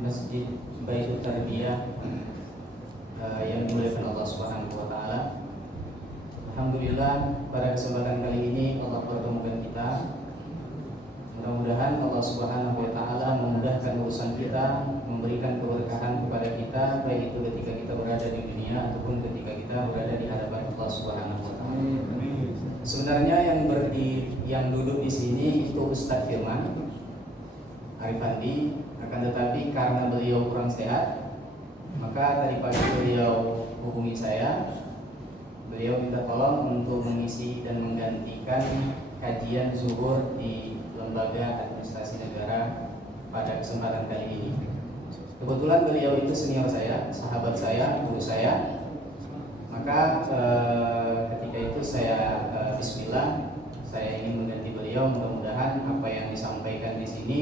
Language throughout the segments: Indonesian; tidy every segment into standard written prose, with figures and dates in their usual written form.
Masjid Baitul Tarbiyah yang dimuliakan Allah Subhanahu wa taala. Alhamdulillah pada kesempatan kali ini Allah pertemukan kita. Mudah-mudahan Allah Subhanahu wa taala memudahkan urusan kita, memberikan keberkahan kepada kita, baik itu ketika kita berada di dunia ataupun ketika kita berada di hadapan Allah Subhanahu wa taala. Sebenarnya yang duduk di sini itu Ustadz Firman Arifandi, akan tetapi karena beliau kurang sehat, maka tadi pagi beliau hubungi saya. Beliau minta tolong untuk mengisi dan menggantikan kajian zuhur di Lembaga Administrasi Negara pada kesempatan kali ini. Kebetulan beliau itu senior saya, sahabat saya, guru saya. Maka ketika itu saya bismillah, saya ingin mengganti beliau. Mudah-mudahan apa yang disampaikan di sini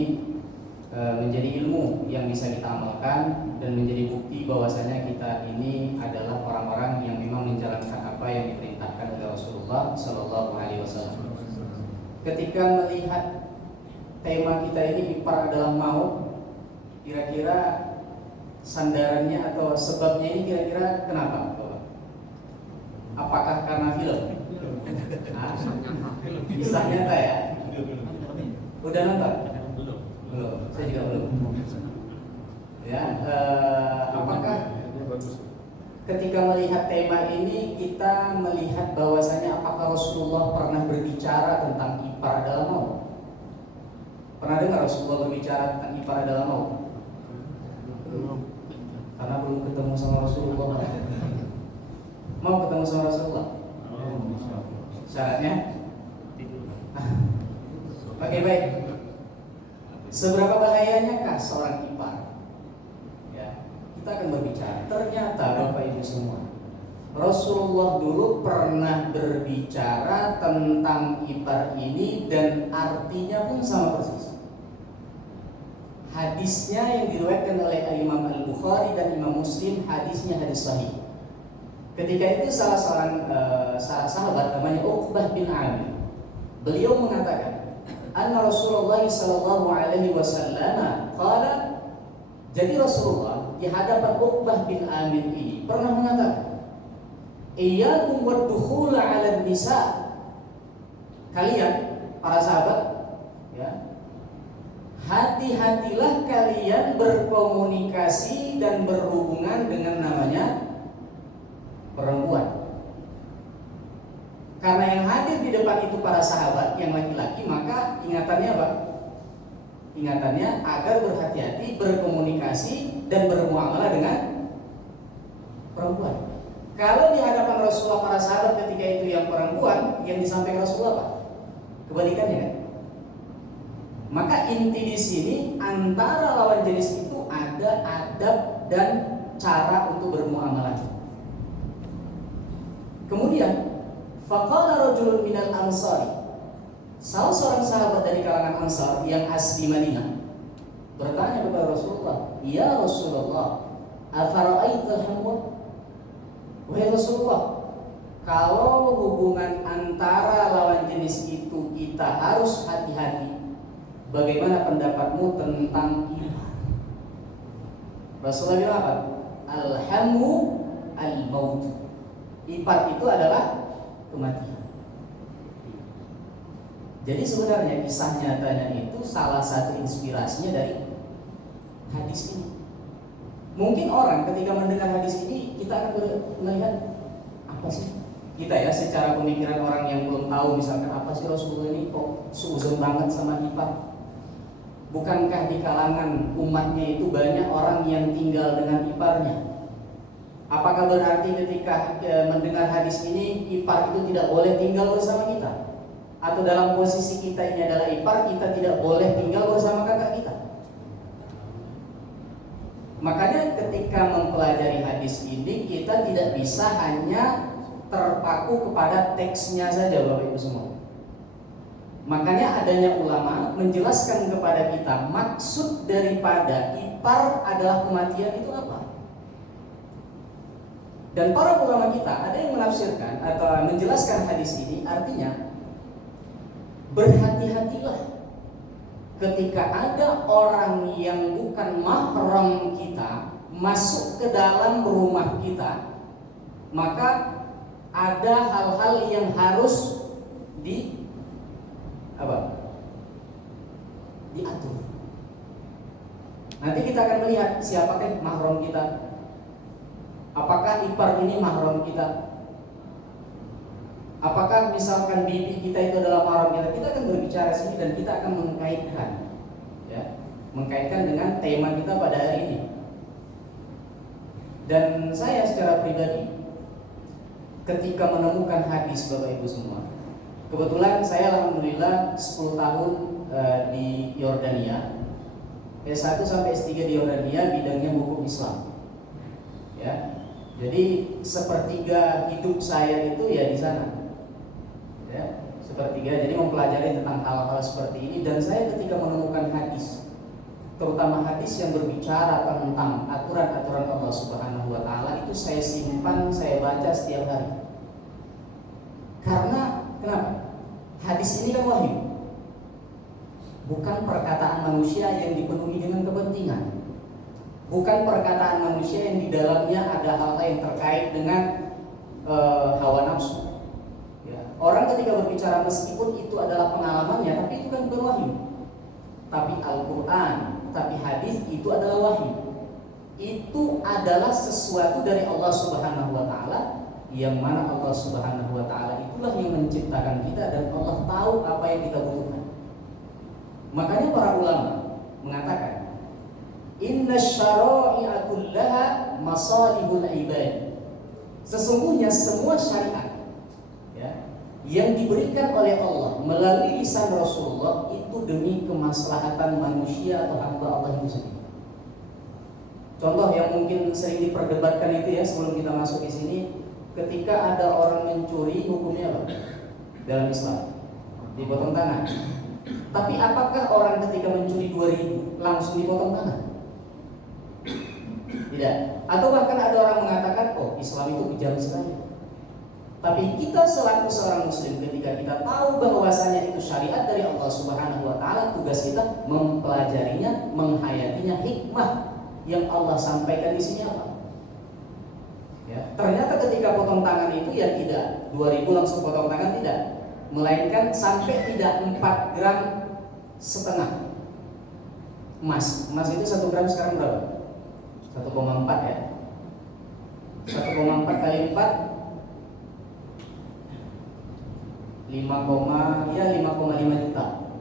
menjadi ilmu yang bisa kita amalkan dan menjadi bukti bahwasanya kita ini adalah orang-orang yang memang menjalankan apa yang diperintahkan oleh Rasulullah Sallallahu Alaihi Wasallam. Ketika melihat tema kita ini ipar adalah maut, kira-kira sandarannya atau sebabnya ini kira-kira kenapa? Apakah karena film? Kisah nyata ya? Udah nonton? Belum, saya juga belum. Ya, apakah ketika melihat tema ini kita melihat bahwasanya apakah Rasulullah pernah berbicara tentang ipar adalah maut? Pernah dengar Rasulullah berbicara tentang ipar adalah maut? Karena belum ketemu sama Rasulullah. Mau ketemu sama Rasulullah? Syaratnya? Oke, baik. Seberapa bahayanya seorang ipar? Ya, kita akan berbicara. Ternyata Bapak Ibu semua, Rasulullah dulu pernah berbicara tentang ipar ini dan artinya pun sama persis. Hadisnya yang diriwayatkan oleh Imam Al-Bukhari dan Imam Muslim, hadisnya hadis sahih. Ketika itu salah seorang sahabat namanya Uqbah bin Amir. Beliau mengatakan, anna Rasulullah sallallahu alaihi wasallam qala, jadi Rasulullah di hadapan Uqbah bin Amir ini pernah mengatakan, iyyakum wad-dukhul 'ala nisa. Kalian para sahabat, ya, hati-hatilah kalian berkomunikasi dan berhubungan dengan namanya perempuan. Karena yang hadir di depan itu para sahabat yang laki-laki, maka ingatannya apa? Ingatannya agar berhati-hati berkomunikasi dan bermuamalah dengan perempuan. Kalau di hadapan Rasulullah para sahabat ketika itu yang perempuan, yang disampaikan Rasulullah apa? Kebalikannya kan? Maka inti di sini antara lawan jenis itu ada adab dan cara untuk bermuamalah. Kemudian faqala rajulun minal ansari, salah seorang sahabat dari kalangan Ansar yang asli Madinah bertanya kepada Rasulullah, ya Rasulullah, afara'aital hamwa? Wahai Rasulullah, kalau hubungan antara lawan jenis itu kita harus hati-hati, bagaimana pendapatmu tentang ipar? Rasulullah bilang apa? Al-hamu al-maut. Ipar itu adalah kematian. Jadi sebenarnya kisah nyatanya itu salah satu inspirasinya dari hadis ini. Mungkin orang ketika mendengar hadis ini kita akan melihat apa sih? Kita ya secara pemikiran orang yang belum tahu misalkan apa sih Rasulullah ini kok suuzon banget sama ipar? Bukankah di kalangan umatnya itu banyak orang yang tinggal dengan iparnya? Apakah berarti ketika mendengar hadis ini ipar itu tidak boleh tinggal bersama kita? Atau dalam posisi kita ini adalah ipar, kita tidak boleh tinggal bersama kakak kita? Makanya ketika mempelajari hadis ini kita tidak bisa hanya terpaku kepada teksnya saja Bapak Ibu semua. Makanya adanya ulama menjelaskan kepada kita maksud daripada ipar adalah kematian itu apa. Dan para ulama kita ada yang menafsirkan atau menjelaskan hadis ini artinya berhati-hatilah ketika ada orang yang bukan mahram kita masuk ke dalam rumah kita, maka ada hal-hal yang harus diatur. Nanti kita akan melihat siapakah mahram kita. Apakah ipar ini mahram kita? Apakah misalkan bibi kita itu adalah mahram kita? Kita akan berbicara sini dan kita akan mengkaitkan dengan tema kita pada hari ini. Dan saya secara pribadi ketika menemukan hadis Bapak Ibu semua, kebetulan saya alhamdulillah 10 tahun di Yordania, S1 sampai S3 di Yordania, bidangnya hukum Islam. Ya. Jadi sepertiga hidup saya itu ya di sana. Ya, sepertiga, jadi mempelajari tentang hal-hal seperti ini. Dan saya ketika menemukan hadis, terutama hadis yang berbicara tentang aturan-aturan Allah Subhanahu wa Ta'ala, itu saya simpan, saya baca setiap hari. Karena kenapa? Hadis ini kan wahyu, bukan perkataan manusia yang dipenuhi dengan kepentingan, bukan perkataan manusia yang di dalamnya ada hal-hal yang terkait dengan hawa nafsu. Orang ketika berbicara, meskipun itu adalah pengalamannya, tapi itu kan bukan wahyu. Tapi Al-Quran, tapi hadis itu adalah wahyu. Itu adalah sesuatu dari Allah Subhanahu wa Ta'ala, yang mana Allah Subhanahu wa Ta'ala itulah yang menciptakan kita, dan Allah tahu apa yang kita butuhkan. Makanya para ulama mengatakan, inna syara'i'a kullaha masalihul ibad. Sesungguhnya semua syariat yang diberikan oleh Allah melalui lisan Rasulullah itu demi kemaslahatan manusia atau hamba Allah itu sendiri. Contoh yang mungkin sering diperdebatkan itu ya, sebelum kita masuk di sini, ketika ada orang mencuri, hukumnya apa dalam Islam? Dipotong tangan. Tapi apakah orang ketika mencuri 2.000 langsung dipotong tangan? Tidak. Atau bahkan ada orang mengatakan, oh Islam itu kejam sekali. Tapi kita selaku seorang muslim, ketika kita tahu bahwasanya itu syariat dari Allah Subhanahu wa Ta'ala, tugas kita mempelajarinya, menghayatinya, hikmah yang Allah sampaikan di sini apa? Ya, ternyata ketika potong tangan itu ya tidak 2.000 langsung potong tangan, tidak, melainkan sampai tidak 4,5 gram emas. Emas itu 1 gram sekarang berapa? 1,4 ya. 1,4 kali 4 5,5 juta.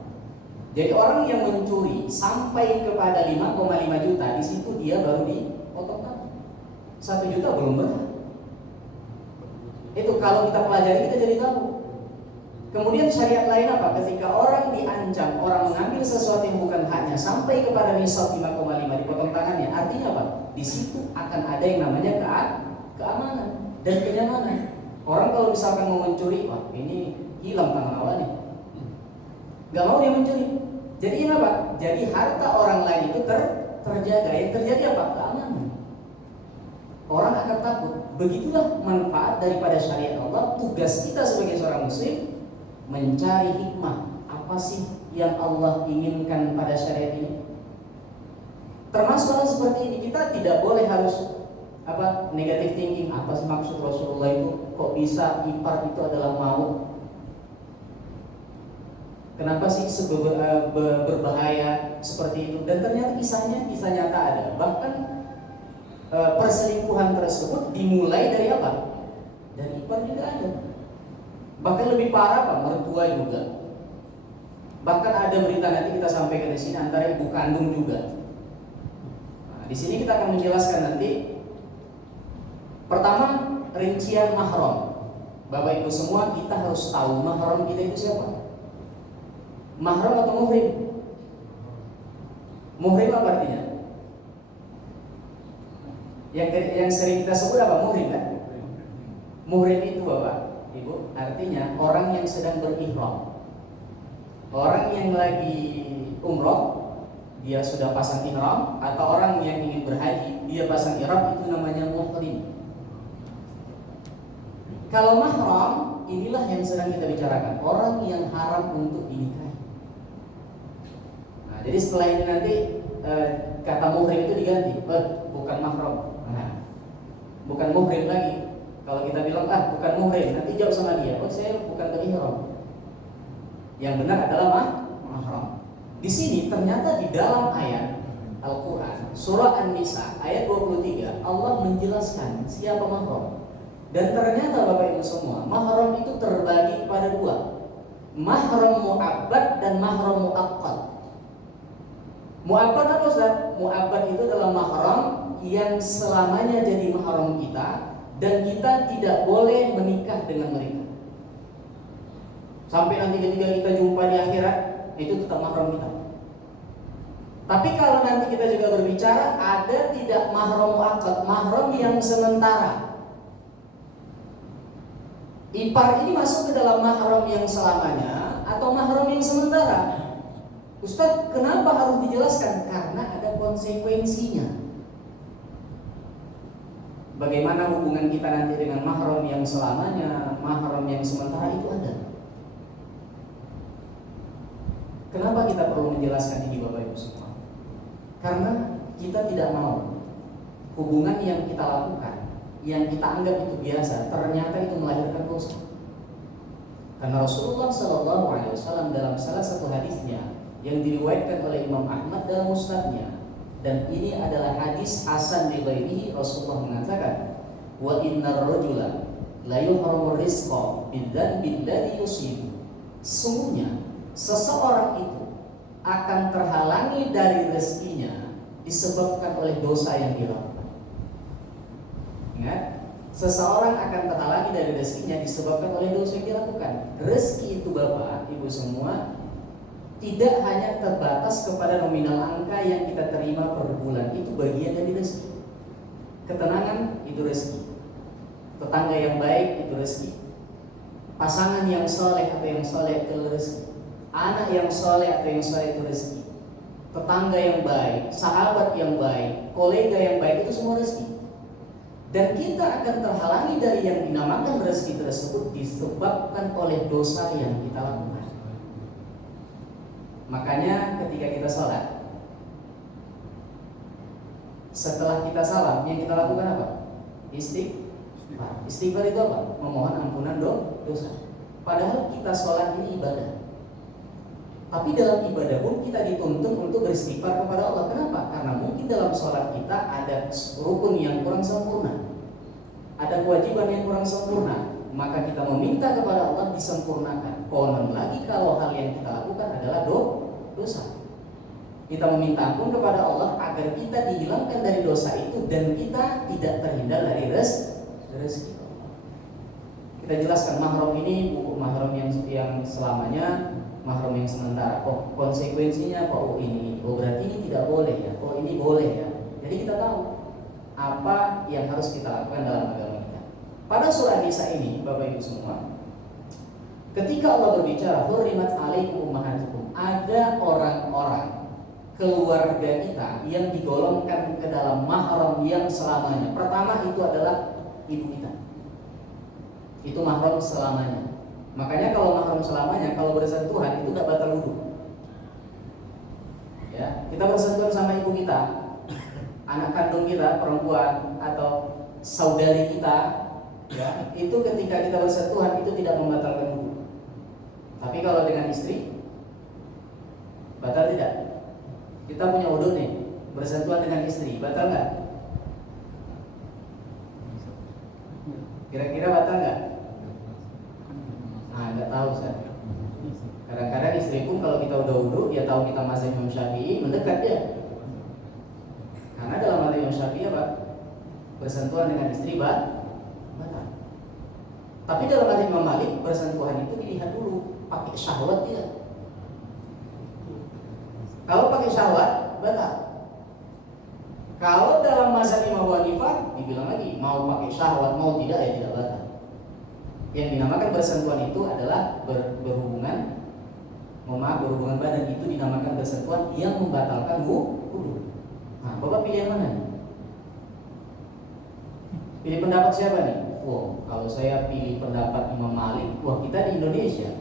Jadi orang yang mencuri sampai kepada 5,5 juta, di situ dia baru dipotong tangan. 1 juta belum berat. Itu kalau kita pelajari kita jadi tahu. Kemudian syariat lain apa? Ketika orang diancam, orang mengambil sesuatu yang bukan haknya sampai kepada nisab 5,5 dipotong tangannya, artinya apa? Di situ akan ada yang namanya keamanan dan kenyamanan. Orang kalau misalkan mau mencuri, wah ini hilang tangan awalnya, nggak mau dia mencuri. Jadi apa? Jadi harta orang lain itu terjaga. Yang terjadi apa? Keamanan. Orang akan takut. Begitulah manfaat daripada syariat Allah. Tugas kita sebagai seorang muslim mencari hikmah. Apa sih yang Allah inginkan pada syariat ini? Termasuk hal seperti ini, kita tidak boleh harus negative thinking. Apa sih maksud Rasulullah itu? Kok bisa ipar itu adalah maut? Kenapa sih berbahaya seperti itu? Dan ternyata kisahnya kisah nyata ada. Bahkan perselingkuhan tersebut dimulai dari apa? Dari ipar juga ada. Bahkan lebih parah Pak, mertua juga. Bahkan ada berita nanti kita sampaikan di sini antara ibu kandung juga. Nah, di sini kita akan menjelaskan nanti. Pertama, rincian mahram. Bapak Ibu semua, kita harus tahu mahram kita itu siapa? Mahram atau muhrim? Muhrim apa artinya? Yang sering kita sebut apa? Muhrim kan? Muhrim itu Bapak Ibu artinya orang yang sedang berihram. Orang yang lagi umroh, dia sudah pasang ihram, atau orang yang ingin berhaji, dia pasang ihram, itu namanya muhrim. Kalau mahram, inilah yang sedang kita bicarakan, orang yang haram untuk dinikahi. jadi setelah ini nanti kata muhrim itu diganti, bukan mahram. Nah, bukan muhrim lagi. Kalau kita bilang bukan muhrim, nanti jawab sama dia, saya bukan berihram. Yang benar adalah mahram. Di sini ternyata di dalam ayat Al-Quran surah An-Nisa ayat 23 Allah menjelaskan siapa mahram. Dan ternyata Bapak Ibu semua, mahram itu terbagi pada dua, mahram mu'abbad dan mahram mu'aqqad. Mu'abbad apa Ustaz? Mu'abbad itu adalah mahram yang selamanya jadi mahram kita dan kita tidak boleh menikah dengan mereka sampai nanti ketika kita jumpa di akhirat, itu tetap mahram kita. Tapi kalau nanti kita juga berbicara ada tidak mahram mu'aqqad, mahram yang sementara. Ipar ini masuk ke dalam mahram yang selamanya atau mahram yang sementara? Ustaz, kenapa harus dijelaskan? Karena ada konsekuensinya. Bagaimana hubungan kita nanti dengan mahram yang selamanya, mahram yang sementara itu ada. Kenapa kita perlu menjelaskan ini Bapak Ibu semua? Karena kita tidak mau hubungan yang kita lakukan, yang kita anggap itu biasa, ternyata itu melahirkan dosa. Karena Rasulullah SAW dalam salah satu hadisnya yang diriwayatkan oleh Imam Ahmad dalam musnadnya, dan ini adalah hadis hasan li ghairihi, Rasulullah mengatakan, wa innar rajula la yuhramu rizqa bidzanbi alladhi yusibu. Sungguhnya seseorang itu akan terhalangi dari rezekinya disebabkan oleh dosa yang dilakukan. Ingat, seseorang akan terhalangi dari rezekinya disebabkan oleh dosa yang dilakukan. Rezeki itu Bapak, Ibu semua, tidak hanya terbatas kepada nominal angka yang kita terima per bulan, itu bagian dari rezeki. Ketenangan itu rezeki, tetangga yang baik itu rezeki, pasangan yang soleh atau yang soleh itu rezeki, anak yang soleh atau yang soleh itu rezeki, tetangga yang baik, sahabat yang baik, kolega yang baik, itu semua rezeki. Dan kita akan terhalangi dari yang dinamakan rezeki tersebut disebabkan oleh dosa yang kita lakukan. Makanya ketika kita sholat, setelah kita salam, yang kita lakukan apa? Istighfar. Istighfar itu apa? Memohon ampunan dosa. Padahal kita sholat ini ibadah. Tapi dalam ibadah pun kita dituntun untuk beristighfar kepada Allah. Kenapa? Karena mungkin dalam sholat kita ada rukun yang kurang sempurna, ada kewajiban yang kurang sempurna. Maka kita meminta kepada Allah disempurnakan. Konon lagi kalau hal yang kita lakukan adalah dosa, kita meminta ampun kepada Allah agar kita dihilangkan dari dosa itu dan kita tidak terhindar dari rezeki. Kita jelaskan mahram ini mahram yang selamanya, mahram yang sementara. Konsekuensinya ini berarti ini tidak boleh ya, ini boleh ya. Jadi kita tahu apa yang harus kita lakukan dalam agama kita. Pada surah Nisa ini Bapak Ibu semua, ketika Allah berbicara hurrimat alaikum ummahatukum, ada orang-orang keluarga kita yang digolongkan ke dalam mahram yang selamanya. Pertama itu adalah ibu kita, itu mahram selamanya. Makanya kalau mahram selamanya, kalau bersentuhan itu tidak batal wudu. Ya, kita bersentuhan sama ibu kita, anak kandung kita perempuan atau saudari kita, ya, itu ketika kita bersentuhan itu tidak membatalkan wudu. Tapi kalau dengan istri batal tidak? Kita punya wudu nih, bersentuhan dengan istri, batal nggak? Kira-kira batal nggak? Nah, nggak tahu saya. Kadang-kadang istri pun kalau kita udah wudu, dia tahu kita masih Imam Syafi'i, mendekat dia. Karena dalam mata Imam Syafi'i apa? Bersentuhan dengan istri batal. Tapi dalam mata Imam Malik, bersentuhan itu dilihat dulu, pakai syahwat tidak? Kalau pakai syahwat, batal. Kalau dalam mazhab Imam Abu Hanifah, dibilang lagi, mau pakai syahwat, mau tidak, ya tidak batal. Yang dinamakan bersentuhan itu adalah berhubungan badan, itu dinamakan bersentuhan yang membatalkan wudu. Nah, Bapak pilih yang mana nih? Pilih pendapat siapa nih? Kalau saya pilih pendapat Imam Malik, kita di Indonesia.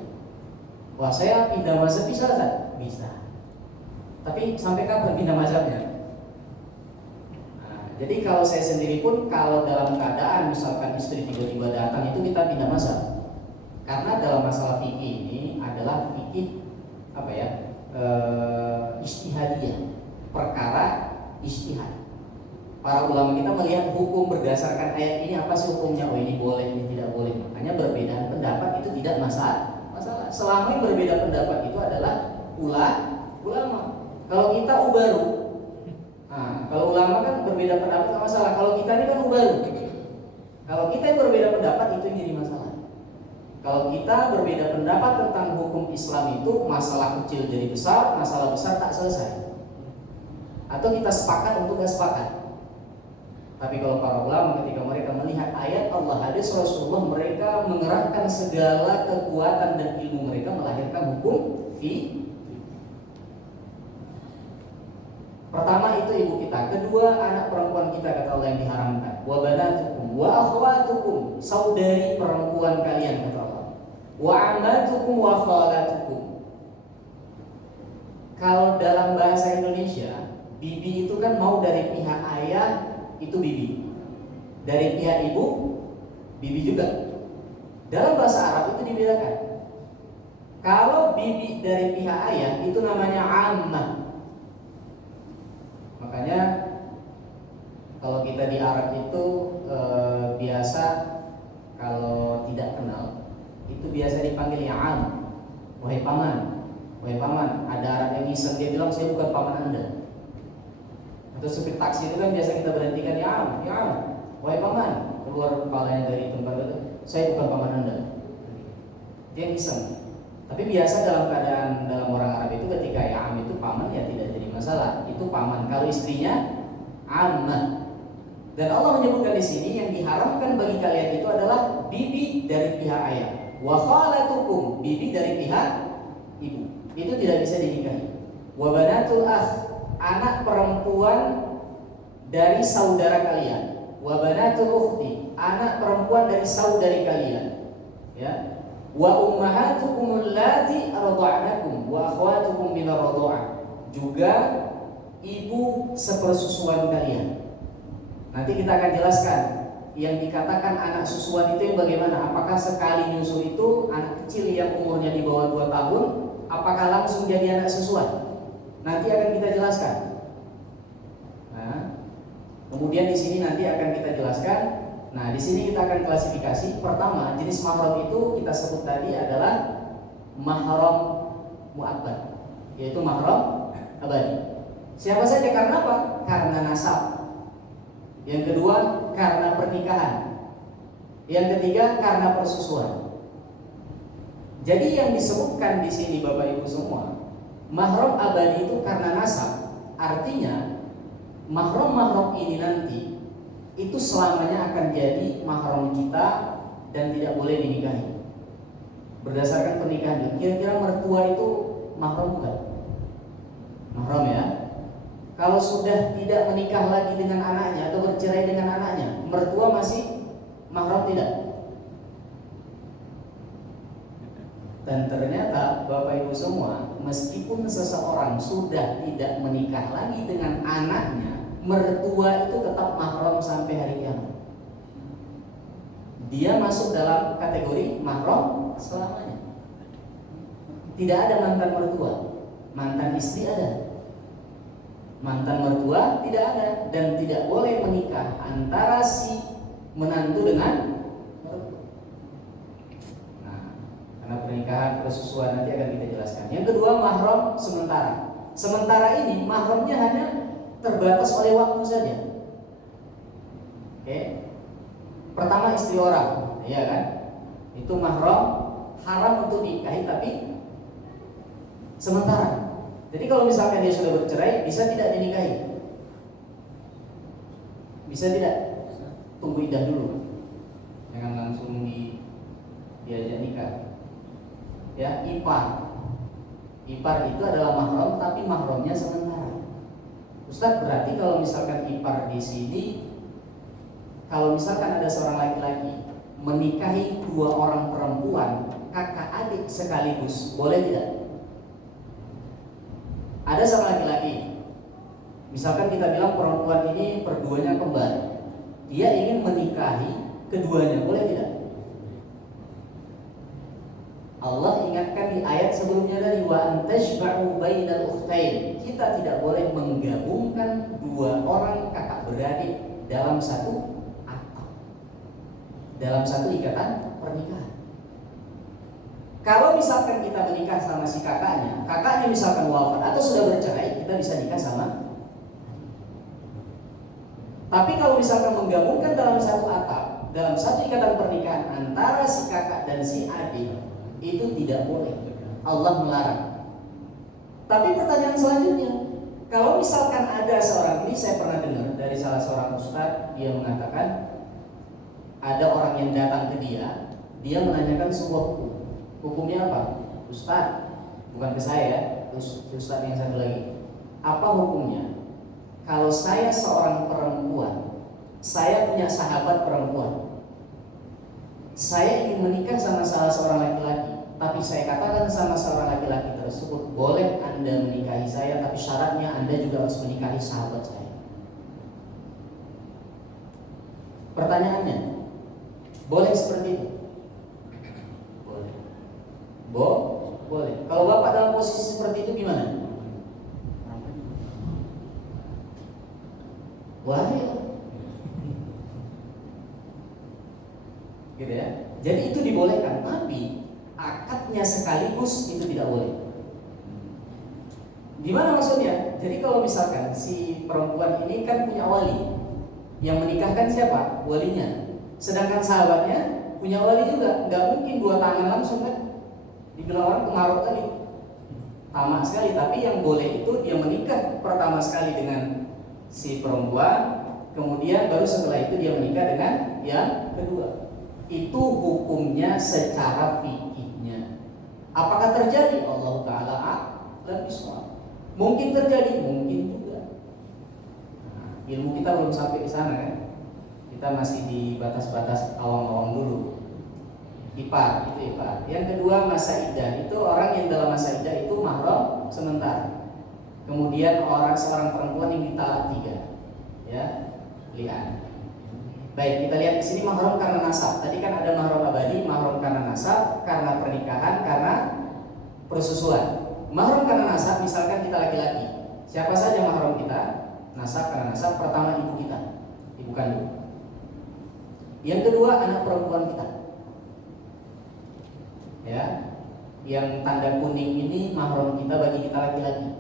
Saya pindah mazhab bisa tak? Bisa. Tapi sampai kapan pindah mazhabnya? Nah, jadi kalau saya sendiri pun kalau dalam keadaan misalkan istri tiba-tiba datang itu kita pindah mazhab. Karena dalam masalah fikih ini adalah fikih apa ya? Ijtihadiyah, perkara ijtihad. Para ulama kita melihat hukum berdasarkan ayat ini apa sih hukumnya? Oh ini boleh, ini tidak boleh. Makanya berbeda pendapat itu tidak masalah. Selama yang berbeda pendapat itu adalah ulama. Kalau kita ubaru, nah, kalau ulama kan berbeda pendapat tidak masalah. Kalau kita ini kan ubaru. Kalau kita yang berbeda pendapat itu yang jadi masalah. Kalau kita berbeda pendapat tentang hukum Islam itu masalah kecil jadi besar, masalah besar tak selesai. Atau kita sepakat untuk gak sepakat. Tapi kalau para ulama ketika mereka melihat ayat Allah, hadis Rasulullah, mereka mengerahkan segala kekuatan dan ilmu mereka melahirkan hukum fi. Pertama itu ibu kita, kedua anak perempuan kita kata Allah yang diharamkan. Wa banatukum wa akhwatukum, saudari perempuan kalian kata Allah. Wa ammatukum wa khalatukum. Kalau dalam bahasa Indonesia, bibi itu kan mau dari pihak ayah itu bibi, dari pihak ibu bibi juga. Dalam bahasa Arab itu dibedakan. Kalau bibi dari pihak ayah itu namanya ammah. Makanya kalau kita di Arab itu biasa kalau tidak kenal itu biasa dipanggil ya am, wahai paman, wahai paman. Ada Arab yang iseng dia bilang saya bukan paman Anda. Terus supir taksi itu kan biasa kita berhentikan ya am, wahai paman, keluar kepalanya dari tempat itu, saya bukan paman Anda. Dia iseng. Tapi biasa dalam keadaan dalam orang Arab itu ketika ya am itu paman ya tidak jadi masalah, itu paman. Kalau istrinya ammah. Dan Allah menyebutkan di sini yang diharamkan bagi kalian itu adalah bibi dari pihak ayah, wa khalatukum, bibi dari pihak ibu. Itu tidak bisa dinikahi. Wa banatul akh, anak perempuan dari saudara kalian. Wa banatul ukhti, anak perempuan dari saudari kalian. Ya. Wa ummahatukum allati arda'nakum wa akhwatukum min ar-radha'ah. Juga ibu sepersusuan kalian. Nanti kita akan jelaskan yang dikatakan anak susuan itu yang bagaimana. Apakah sekali nyusu itu anak kecil yang umurnya di bawah 2 tahun, apakah langsung jadi anak susuan? Nanti akan kita jelaskan. Nah, kemudian di sini nanti akan kita jelaskan. Nah, di sini kita akan klasifikasi. Pertama, jenis mahram itu kita sebut tadi adalah mahram mu'abbad, yaitu mahram abadi. Siapa saja, karena apa? Karena nasab. Yang kedua, karena pernikahan. Yang ketiga, karena persusuan. Jadi yang disebutkan di sini Bapak Ibu semua, mahram abadi itu karena nasab. Artinya mahram-mahram ini nanti itu selamanya akan jadi mahram kita dan tidak boleh dinikahi. Berdasarkan pernikahan, kira-kira mertua itu mahram bukan? Mahram ya. Kalau sudah tidak menikah lagi dengan anaknya atau bercerai dengan anaknya, mertua masih mahram tidak? Dan ternyata Bapak Ibu semua, meskipun seseorang sudah tidak menikah lagi dengan anaknya, mertua itu tetap mahram sampai hari kiamat. Dia masuk dalam kategori mahram selamanya. Tidak ada mantan mertua, mantan istri ada. Mantan mertua tidak ada, dan tidak boleh menikah antara si menantu dengan mertua. Nah, karena pernikahan persusuan nanti akan kita jelaskan. Yang kedua, mahram sementara. Sementara ini mahramnya hanya terbatas oleh waktu saja. Oke. Pertama, istri orang, ya kan? Itu mahram haram untuk dinikahi tapi sementara. Jadi kalau misalkan dia sudah bercerai, bisa tidak dinikahi? Bisa tidak? Tunggu iddah dulu. Jangan langsung diajak nikah. Ya, ipar. Ipar itu adalah mahram tapi mahramnya sementara. Ustaz, berarti kalau misalkan ipar di sini, kalau misalkan ada seorang laki-laki menikahi 2 orang perempuan, kakak adik sekaligus, boleh tidak? Ada seorang laki-laki, misalkan kita bilang perempuan ini perduanya kembar, dia ingin menikahi keduanya, boleh tidak? Allah ingatkan di ayat sebelumnya dari wa antashba'u bainal ukhtain. Kita tidak boleh menggabungkan dua orang kakak beradik dalam satu akad, dalam satu ikatan pernikahan. Kalau misalkan kita menikah sama si kakaknya misalkan wafat atau sudah bercerai, kita bisa nikah sama. Tapi kalau misalkan menggabungkan dalam satu akad, dalam satu ikatan pernikahan antara si kakak dan si adik, itu tidak boleh. Allah melarang. Tapi pertanyaan selanjutnya, kalau misalkan ada seorang, ini saya pernah dengar dari salah seorang ustadz, dia mengatakan ada orang yang datang ke dia menanyakan sebuah hukum. Hukumnya apa? Ustadz, bukan ke saya, ustadz yang satu lagi. Apa hukumnya? Kalau saya seorang perempuan, saya punya sahabat perempuan, saya ingin menikah sama salah seorang laki-laki, tapi saya katakan sama seorang laki-laki tersebut, boleh Anda menikahi saya, tapi syaratnya Anda juga harus menikahi sahabat saya. Pertanyaannya, boleh seperti itu? Boleh. Boleh. Kalau Bapak dalam posisi seperti itu gimana? Wahai, gitu ya. Jadi itu dibolehkan, tapi akadnya sekaligus itu tidak boleh. Gimana maksudnya? Jadi kalau misalkan si perempuan ini kan punya wali, yang menikahkan siapa? Walinya. Sedangkan sahabatnya punya wali juga. Nggak mungkin dua tangan langsung kan? Dibilang orang pengaruh tadi, tamak sekali. Tapi yang boleh itu dia menikah pertama sekali dengan si perempuan, kemudian baru setelah itu dia menikah dengan yang kedua. Itu hukumnya secara fikihnya. Apakah terjadi? Allah Ta'ala a'lam bishawab. Mungkin terjadi, mungkin juga. Nah, ilmu kita belum sampai di sana kan? Kita masih di batas-batas awam-awam dulu. Ipar, itu ipar. Yang kedua masa iddah, itu orang yang dalam masa iddah itu mahram sementara. Kemudian seorang perempuan yang ditalak 3, ya, li'an. Baik, kita lihat di sini mahram karena nasab. Tadi kan ada mahram abadi, mahram karena nasab, karena pernikahan, karena persusuan. Mahram karena nasab, misalkan kita laki-laki. Siapa saja mahram kita? Nasab karena nasab, pertama ibu kita, ibu kandung. Yang kedua anak perempuan kita. Ya, yang tanda kuning ini mahram kita bagi kita laki-laki.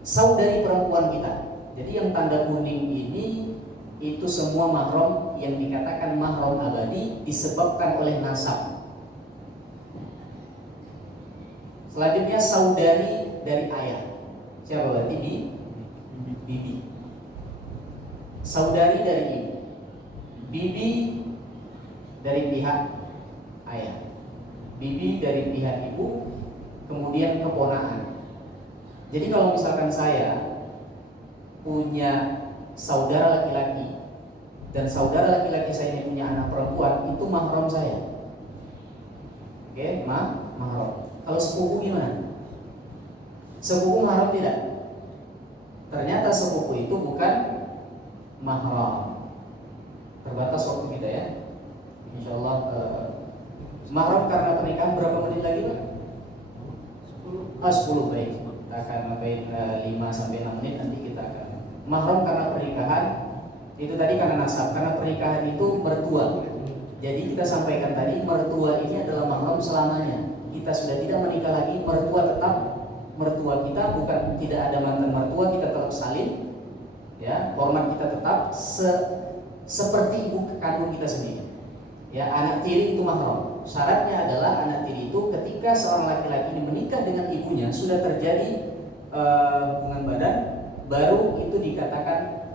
Saudari perempuan kita. Jadi yang tanda kuning ini itu semua mahram yang dikatakan mahram abadi disebabkan oleh nasab. Selanjutnya saudari dari ayah. Siapa berarti? Bibi. Saudari dari ibu. Bibi dari pihak ayah. Bibi dari pihak ibu. Kemudian keponakan. Jadi kalau misalkan saya punya saudara laki-laki dan saudara laki-laki saya ini punya anak perempuan, itu mahram saya. Oke, mahram. Kalau sepupu gimana? Sepupu mahram tidak? Ternyata sepupu itu bukan mahram. Terbatas waktu kita ya. Insyaallah mahram karena pernikahan berapa menit lagi Pak? 10 baik. Kita akan sampai 5 sampai 6 menit nanti kita akan. Mahram karena pernikahan itu tadi karena nasab, karena pernikahan itu mertua. Jadi kita sampaikan tadi mertua ini adalah mahram selamanya. Kita sudah tidak menikah lagi, mertua tetap mertua kita, bukan tidak ada mantan mertua, kita tetap salin. Ya, hormat kita tetap seperti ibu kandung kita sendiri. Ya, anak tiri itu mahram. Syaratnya adalah anak tiri itu ketika seorang laki-laki ini menikah dengan ibunya sudah terjadi hubungan badan, baru itu dikatakan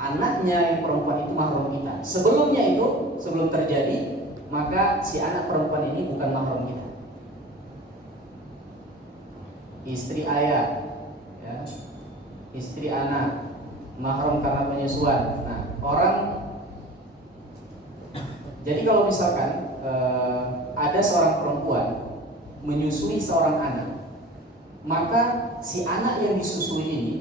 anaknya yang perempuan itu mahram kita. Sebelumnya itu, sebelum terjadi, maka si anak perempuan ini bukan mahram kita. Istri ayah, ya, istri anak, mahram karena penyusuan. Nah, orang, jadi kalau misalkan ada seorang perempuan menyusui seorang anak, maka si anak yang disusui ini,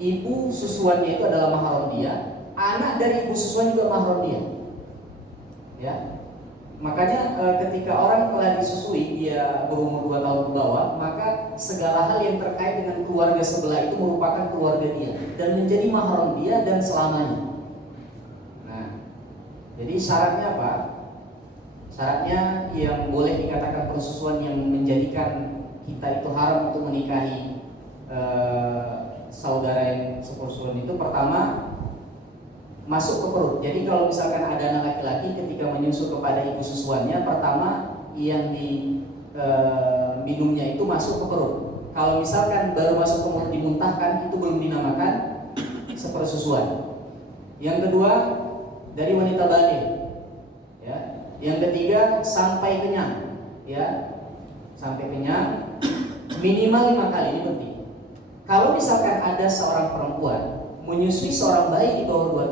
ibu susuannya itu adalah mahram dia, anak dari ibu susuan juga mahram dia. Ya. Makanya ketika orang telah disusui dia berumur 2 tahun ke bawah, maka segala hal yang terkait dengan keluarga sebelah itu merupakan keluarga dia dan menjadi mahram dia dan selamanya. Nah, jadi syaratnya apa? Syaratnya yang boleh dikatakan persusuan yang menjadikan kita itu haram untuk menikahi saudara yang sepersusuan itu, pertama masuk ke perut. Jadi kalau misalkan ada anak laki-laki ketika menyusu kepada ibu susuannya, pertama yang minumnya itu masuk ke perut. Kalau misalkan baru masuk ke mulut dimuntahkan, itu belum dinamakan sepersusuan. Yang kedua dari wanita balik, ya. Yang ketiga sampai kenyang, ya, sampai kenyang minimal 5 kali, ini penting. Kalau misalkan ada seorang perempuan menyusui seorang bayi di bawah 2 tahun